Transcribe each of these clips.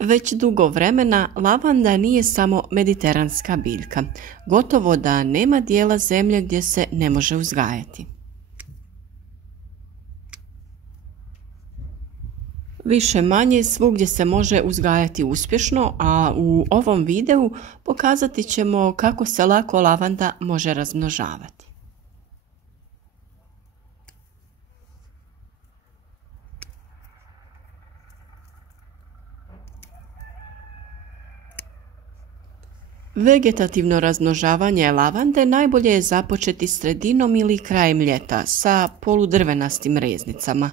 Već dugo vremena lavanda nije samo mediteranska biljka. Gotovo da nema dijela zemlje gdje se ne može uzgajati. Više manje svugdje se može uzgajati uspješno, a u ovom videu pokazati ćemo kako se lako lavanda može razmnožavati. Vegetativno razmnožavanje lavande najbolje je započeti sredinom ili krajem ljeta sa poludrvenastim reznicama.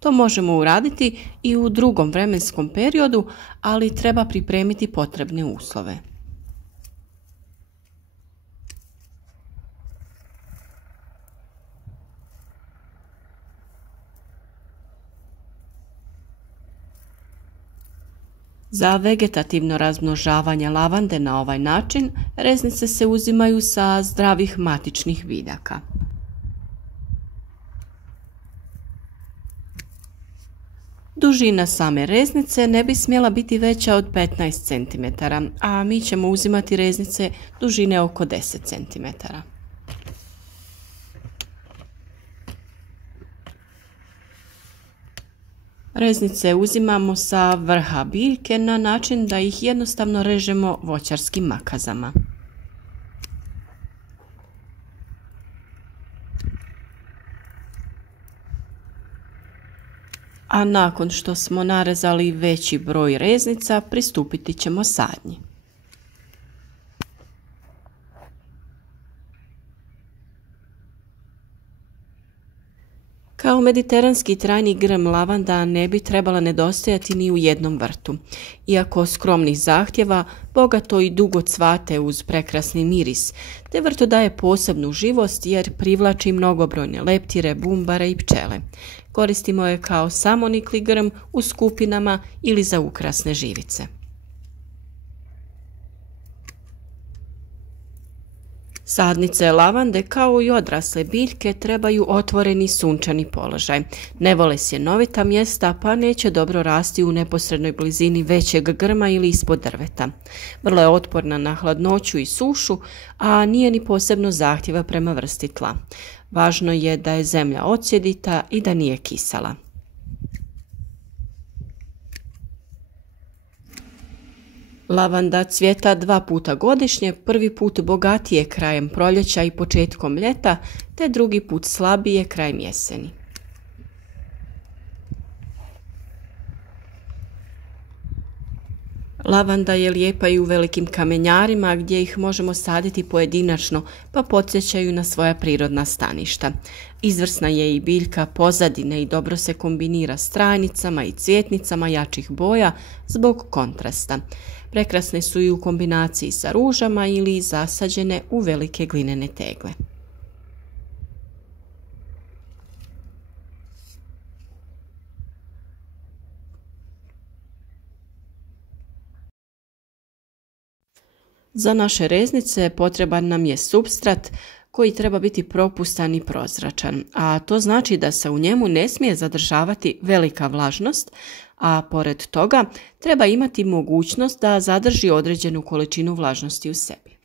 To možemo uraditi i u drugom vremenskom periodu, ali treba pripremiti potrebne uslove. Za vegetativno razmnožavanje lavande na ovaj način reznice se uzimaju sa zdravih matičnih biljaka. Dužina same reznice ne bi smjela biti veća od 15 cm, a mi ćemo uzimati reznice dužine oko 10 cm. Reznice uzimamo sa vrha biljke na način da ih jednostavno režemo voćarskim makazama. A nakon što smo narezali veći broj reznica, pristupiti ćemo sadnji. Kao mediteranski trajni grm lavanda ne bi trebala nedostajati ni u jednom vrtu. Iako skromnih zahtjeva, bogato i dugo cvate uz prekrasni miris, te vrtu daje posebnu živost jer privlači mnogobrojne leptire, bumbare i pčele. Koristimo je kao samonikli grm u skupinama ili za ukrasne živice. Sadnice lavande kao i odrasle biljke trebaju otvoreni sunčani položaj. Ne vole sjenovita mjesta pa neće dobro rasti u neposrednoj blizini većeg grma ili ispod drveta. Vrlo je otporna na hladnoću i sušu, a nije ni posebno zahtjeva prema vrsti tla. Važno je da je zemlja odsjedita i da nije kisela. Lavanda cvjeta 2 puta godišnje, prvi put bogatije krajem proljeća i početkom ljeta, te drugi put slabije krajem jeseni. Lavanda je lijepa i u velikim kamenjarima gdje ih možemo saditi pojedinačno pa podsjećaju na svoja prirodna staništa. Izvrsna je i biljka pozadine i dobro se kombinira s trajnicama i cvjetnicama jačih boja zbog kontrasta. Prekrasne su i u kombinaciji sa ružama ili zasađene u velike glinene tegle. Za naše reznice potreban nam je supstrat koji treba biti propustan i prozračan, a to znači da se u njemu ne smije zadržavati velika vlažnost, a pored toga treba imati mogućnost da zadrži određenu količinu vlažnosti u sebi.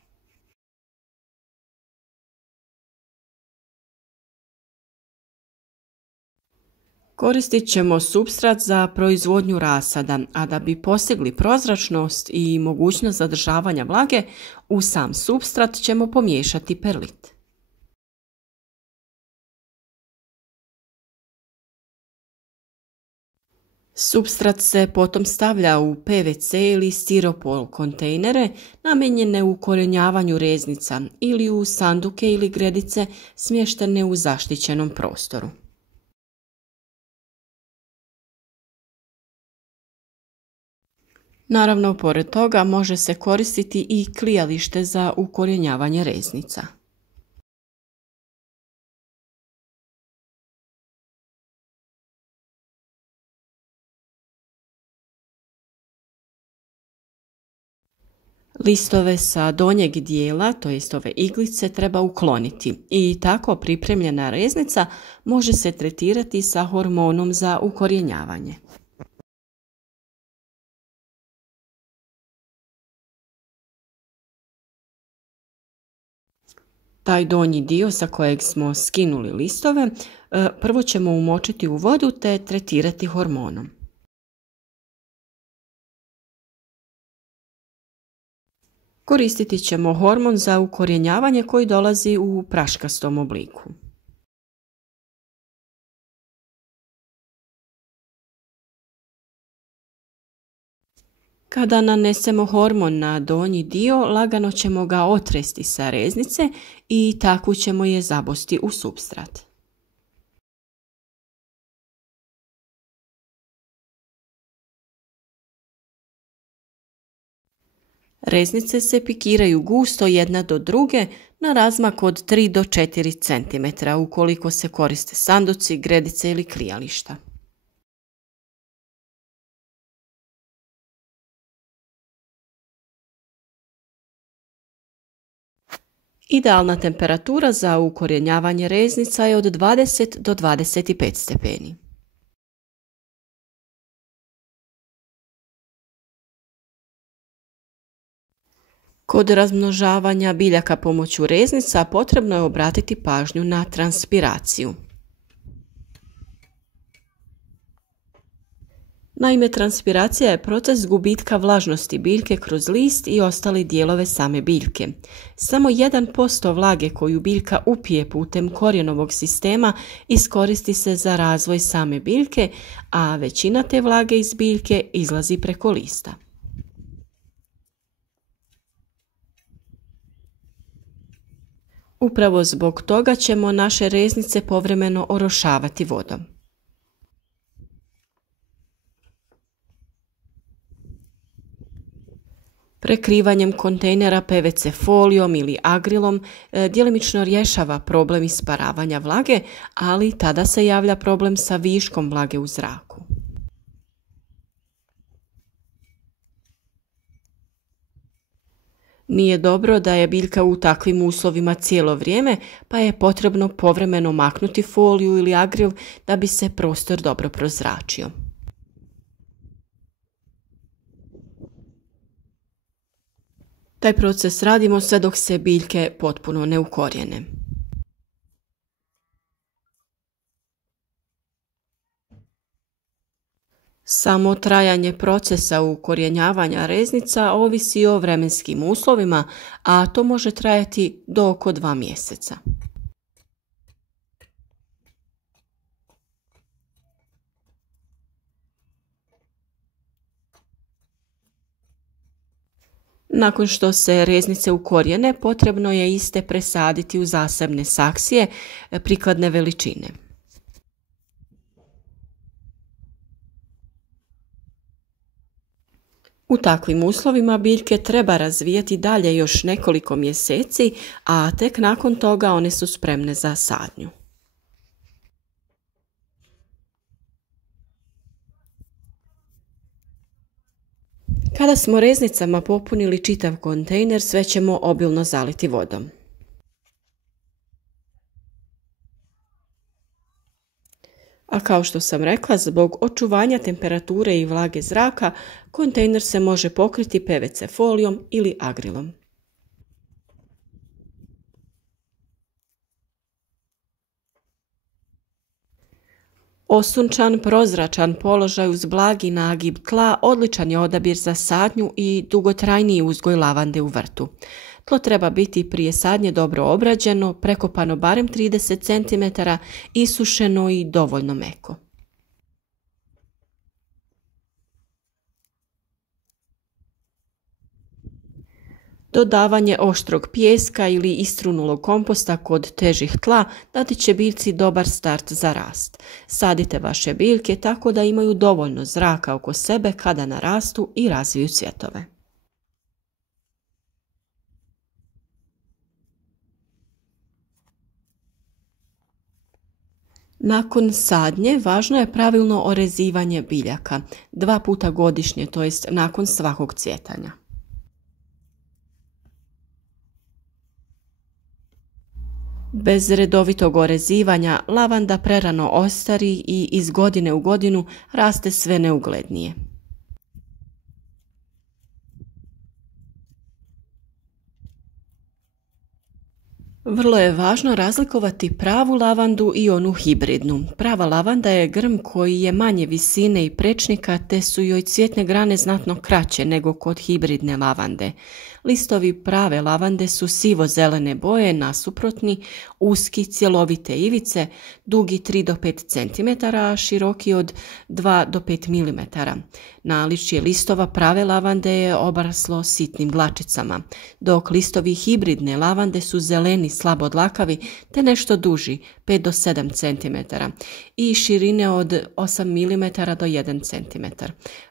Koristit ćemo supstrat za proizvodnju rasada, a da bi postigli prozračnost i mogućnost zadržavanja vlage, u sam supstrat ćemo pomiješati perlit. Supstrat se potom stavlja u PVC ili stiropor kontejnere namijenjene ukorjenjavanju reznica ili u sanduke ili gredice smještene u zaštićenom prostoru. Naravno, pored toga može se koristiti i klijalište za ukorjenjavanje reznica. Listove sa donjeg dijela, to jest ove iglice, treba ukloniti i tako pripremljena reznica može se tretirati sa hormonom za ukorjenjavanje. Taj donji dio sa kojeg smo skinuli listove, prvo ćemo umočiti u vodu te tretirati hormonom. Koristiti ćemo hormon za ukorjenjavanje koji dolazi u praškastom obliku. Kada nanesemo hormon na donji dio, lagano ćemo ga otresti sa reznice i tako ćemo je zabosti u supstrat. Reznice se pikiraju gusto jedna do druge na razmak od 3 do 4 cm ukoliko se koriste sanduci, gredice ili klijališta. Idealna temperatura za ukorjenjavanje reznica je od 20 do 25 stepeni. Kod razmnožavanja biljaka pomoću reznica potrebno je obratiti pažnju na transpiraciju. Naime, transpiracija je proces gubitka vlažnosti biljke kroz list i ostale dijelove same biljke. Samo 1% vlage koju biljka upije putem korijenovog sistema iskoristi se za razvoj same biljke, a većina te vlage iz biljke izlazi preko lista. Upravo zbog toga ćemo naše reznice povremeno orošavati vodom. Prekrivanjem kontejnera PVC folijom ili agrilom djelimično rješava problem isparavanja vlage, ali tada se javlja problem sa viškom vlage u zraku. Nije dobro da je biljka u takvim uslovima cijelo vrijeme, pa je potrebno povremeno maknuti foliju ili agril da bi se prostor dobro prozračio. Taj proces radimo sve dok se biljke potpuno ne ukorijene. Samo trajanje procesa ukorijenjavanja reznica ovisi o vremenskim uslovima, a to može trajati do oko 2 mjeseca. Nakon što se reznice ukorijene, potrebno je iste presaditi u zasebne saksije prikladne veličine. U takvim uslovima biljke treba razvijati dalje još nekoliko mjeseci, a tek nakon toga one su spremne za sadnju. Kada smo reznicama popunili čitav kontejner, sve ćemo obilno zaliti vodom. A kao što sam rekla, zbog očuvanja temperature i vlage zraka, kontejner se može pokriti PVC folijom ili agrilom. Osunčan, prozračan položaj uz blagi nagib tla odličan je odabir za sadnju i dugotrajniji uzgoj lavande u vrtu. Tlo treba biti prije sadnje dobro obrađeno, prekopano barem 30 cm, isušeno i dovoljno meko. Dodavanje oštrog pijeska ili istrunulog komposta kod težih tla dati će biljci dobar start za rast. Sadite vaše biljke tako da imaju dovoljno zraka oko sebe kada narastu i razviju cvjetove. Nakon sadnje važno je pravilno orezivanje biljaka, 2 puta godišnje, to jest nakon svakog cvjetanja. Bez redovitog orezivanja lavanda prerano ostari i iz godine u godinu raste sve neuglednije. Vrlo je važno razlikovati pravu lavandu i onu hibridnu. Prava lavanda je grm koji je manje visine i prečnika, te su joj cvjetne grane znatno kraće nego kod hibridne lavande. Listovi prave lavande su sivo-zelene boje, nasuprotni, uski, cjelovite ivice, dugi 3 do 5 cm, a široki od 2 do 5 mm. Naličje listova prave lavande je obraslo sitnim dlačicama, dok listovi hibridne lavande su zeleni, slabo dlakavi, te nešto duži, 5 do 7 cm, i širine od 8 mm do 1 cm.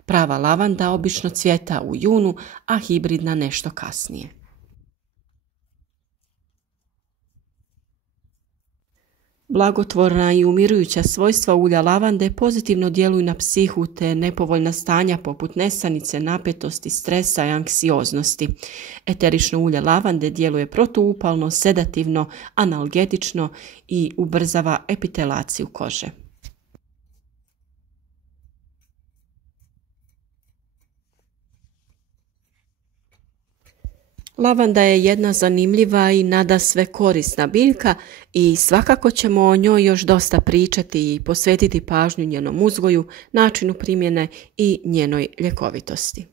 Prava lavanda obično cvjeta u junu, a hibridna nešto kasnije. Blagotvorna i umirujuća svojstva ulja lavande pozitivno djeluju na psihu te nepovoljna stanja poput nesanice, napetosti, stresa i anksioznosti. Eterično ulje lavande djeluje protuupalno, sedativno, analgetično i ubrzava epitelaciju kože. Lavanda je jedna zanimljiva i nadasve korisna biljka i svakako ćemo o njoj još dosta pričati i posvetiti pažnju njenom uzgoju, načinu primjene i njenoj ljekovitosti.